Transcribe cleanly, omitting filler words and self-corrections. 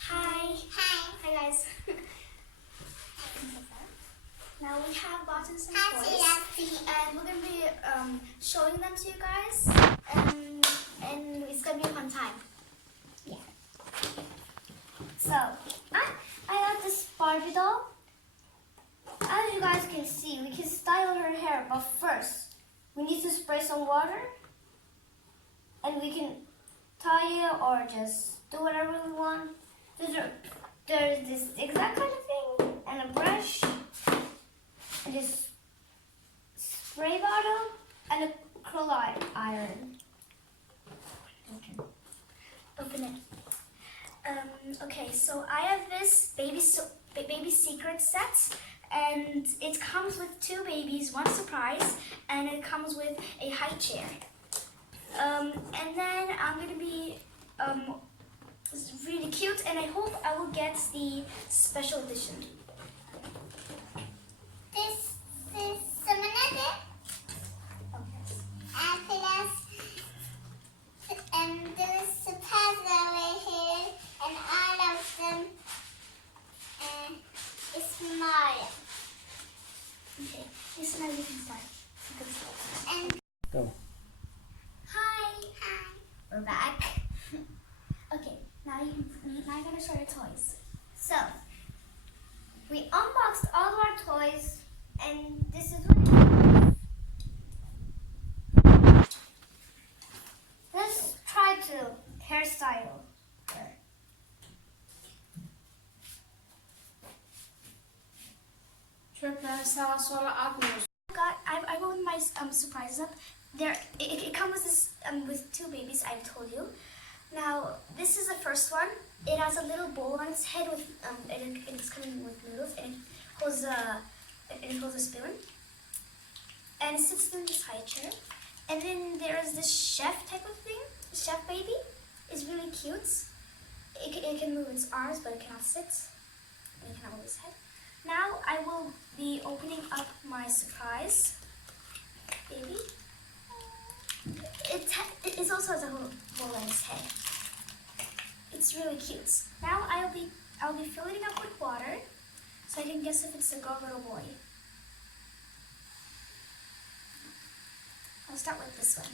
Hi. Hi. Hi guys. Now we have gotten some Hi, toys and we're going to be showing them to you guys and it's going to be a fun time. Yeah. So, I got this Barbie doll. As you guys can see, we can style her hair, but first we need to spray some water and we can tie it or just do whatever we want. There's this exact kind of thing and a brush and this spray bottle and a curl iron. Open it. Okay, so I have this baby secret set, and it comes with 2 babies, 1 surprise, and it comes with a high chair. And then I'm gonna be it's really cute, and I hope I will get the special edition. This is Samanade and this is puzzle over here, and all of them is Mario. Okay, this one you can start. And Go. Hi, hi. we're back. Okay, now I'm gonna show your toys. So, we unboxed all of our toys, and this is what it is. Let's try to hairstyle her. Çöpler sağa sola atmıyorsun. I rolled my surprises up. It comes with this with 2 babies. I've told you. Now this is the first one. It has a little bowl on its head with it's coming with noodles, and it holds a spoon, and it sits in this high chair. And then there is this chef type of thing. Chef baby is really cute. It can move its arms, but it cannot sit. And it cannot move its head. Now I will be opening up my surprise baby. It also has a hole in its head. It's really cute. Now I'll be filling it up with water so I can guess if it's a girl or a boy. I'll start with this one.